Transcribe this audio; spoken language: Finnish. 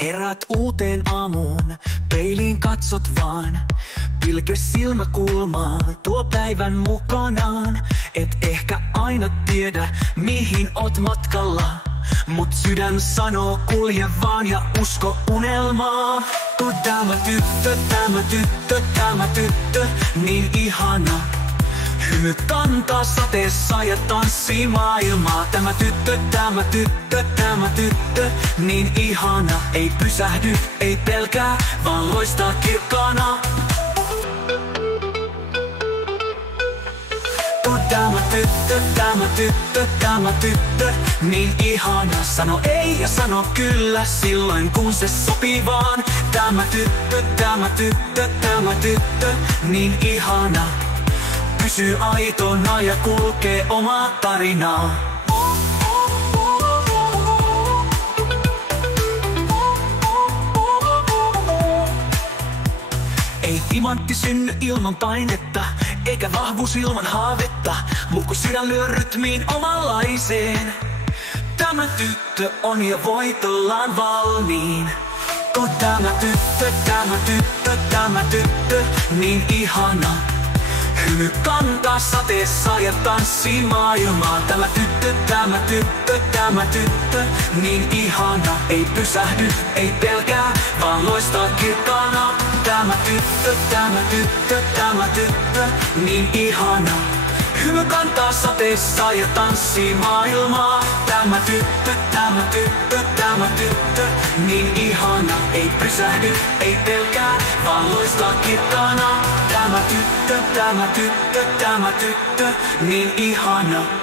Herät uuteen aamuun, peiliin katsot vaan. Pilke silmäkulmaan, tuo päivän mukanaan. Et ehkä aina tiedä, mihin oot matkalla. Mut sydän sanoo, kulje vaan ja usko unelmaa. Kun tämä tyttö, tämä tyttö, tämä tyttö, niin ihana. Hymy kantaa sateessa ja tanssii maailmaa. Tämä tyttö, tämä tyttö, tämä tyttö, niin ihana. Ei pysähdy, ei pelkää, vaan loistaa kirkkaana. Kun tämä tyttö, tämä tyttö, tämä tyttö, niin ihana. Sano ei ja sano kyllä silloin kun se sopii vaan. Tämä tyttö, tämä tyttö, tämä tyttö, niin ihana. Pysyy aitona ja kulkee omaa tarinaa. Ei timantti synny ilman painetta, eikä vahvuus ilman haavetta. Mut kun sydän lyö rytmiin omanlaiseen, tämä tyttö on jo voitollaan valmiin. Kun tämä tyttö, tämä tyttö, tämä tyttö, niin ihana. Hymy kantaa sateessa ja tanssii maailmaa. Tämä tyttö, tämä tyttö, tämä tyttö, niin ihana. Ei pysähdy, ei pelkää, vaan loistaa kirkkaana. Tämä tyttö, tämä tyttö, tämä tyttö, niin ihana. Hymy kantaa sateessa ja tanssii maailmaa. Tämä tyttö, tämä tyttö, tämä tyttö, niin ihana. Ei pysähdy, ei pelkää, vaan loistaa kirkkaana. Tämä tyttö, tämä tyttö, tämä tyttö, niin ihana.